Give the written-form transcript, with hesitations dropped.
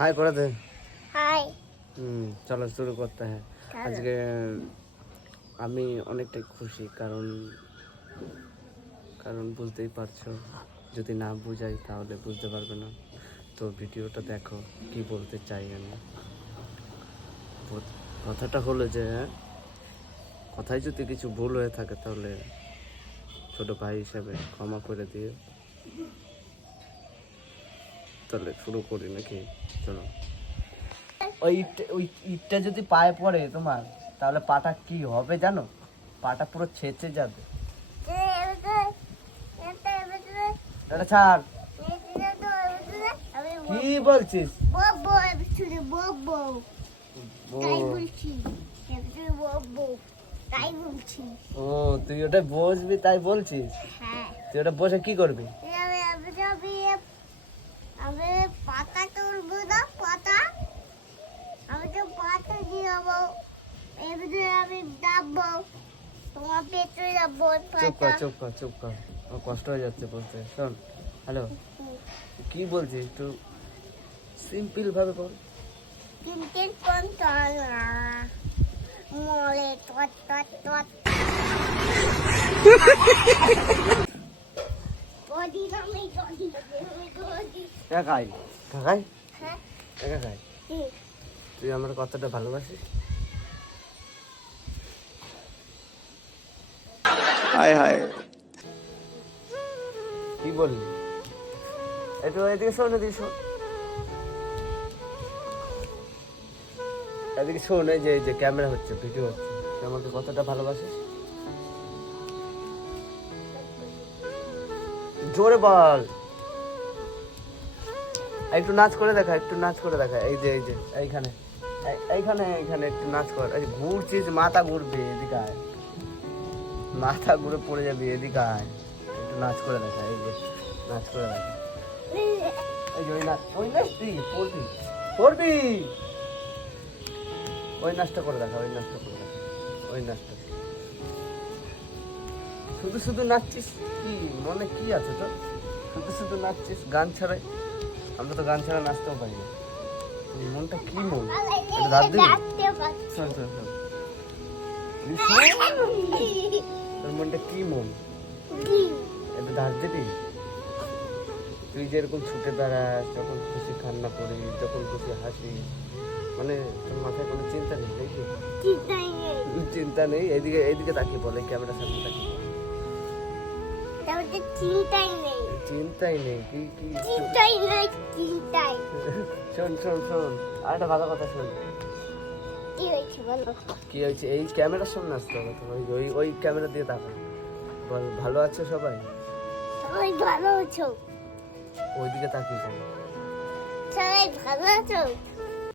हाय করে দে। হাই। চলো শুরু করতে হ্যাঁ। আজকে আমি অনেকটাই খুশি কারণ বুঝতেই পারছো, যদি না বুঝাই তাহলে বুঝতে পারবে না। তো ভিডিওটা দেখো কি বলতে চাই আমি। কথাটা হলো যে কথায় যদি কিছু ভুল হয়ে থাকে তাহলে ছোট ভাই হিসাবে ক্ষমা করে দিও। তাহলে শুরু করি নাকি? চলো। ওই ইটটা যদি পায়ে পড়ে তোমার, তাহলে পাটা কি হবে জানো? পাটা পুরো ছেঁচে যাবে। এটা ছাড়। কি বলছিস? ও তুই ওটা বসবি তাই বলছিস? তুই ওটা বসে কি করবি? আমি পাতা তুলবো না, পাতা আমি তো পাতা দিয়ে যাবো, এবারে আমি ডাববো, তোমার পেটে যাবো। চুপ কর আমার কষ্ট হয়ে যাচ্ছে বলতে। শোন, হ্যালো, কি বলছিস একটু সিম্পল ভাবে বল। কিন্তু কোন না মলে টট টট টট বডি নামে বডি কাকাই কাকাই হ্যাঁ কাকাই, তুই আমার কতটা ভালোবাসিস? हाय हाय কি বললি? একটু এদিকে শোন, এদিকে শোন, এদিকে শোন। এই যে ক্যামেরা হচ্ছে, ভিডিও হচ্ছে, তুই আমাকে কতটা ভালোবাসিস? জোরে বল। একটু নাচ করে দেখা, একটু নাচ করে দেখা। এই যে এইখানে এইখানে এইখানে একটু নাচ কর। এই ঘুরছিস, মাথা ঘুরবে, এদিকে আয়, মাথা ঘুরে পড়ে যাবি, এদিকে আয়, একটু নাচ করে দেখা। এই যে নাচ করে দেখা, এই যে ওই নাচ তুই পড়বি, ওই নাচটা করে দেখা, ওই নাচটা করে দেখা, ওই নাচটা। শুধু নাচছিস, কি মনে কি আছে তো? শুধু নাচছিস গান ছাড়াই। আমরা তো গান ছাড়া নাচতেও পারি না। মনটা কি মন? দাঁত দিবি? শোন, তোর মনটা কি মন? একটু দাঁত দিবি? তুই যেরকম ছুটে বেড়াস, যখন খুশি কান্না করিস, যখন খুশি হাসিস, মানে তোর মাথায় কোনো চিন্তা নেই নাকি? চিন্তা নেই। এইদিকে তাকিয়ে বলে, ক্যামেরার সামনে তাকিয়ে বল। চিন্তাই নেই কি কি? শোন আর একটা ভালো কথা শোন। কি হয়েছে? এই ক্যামেরার সামনে আসতে হবে তো, ওই ক্যামেরা দিয়ে তাকা বল, ভালো আছে সবাই? সবাই ভালো আছো? ওইদিকে তাকিয়ে বল, সবাই ভালো আছো?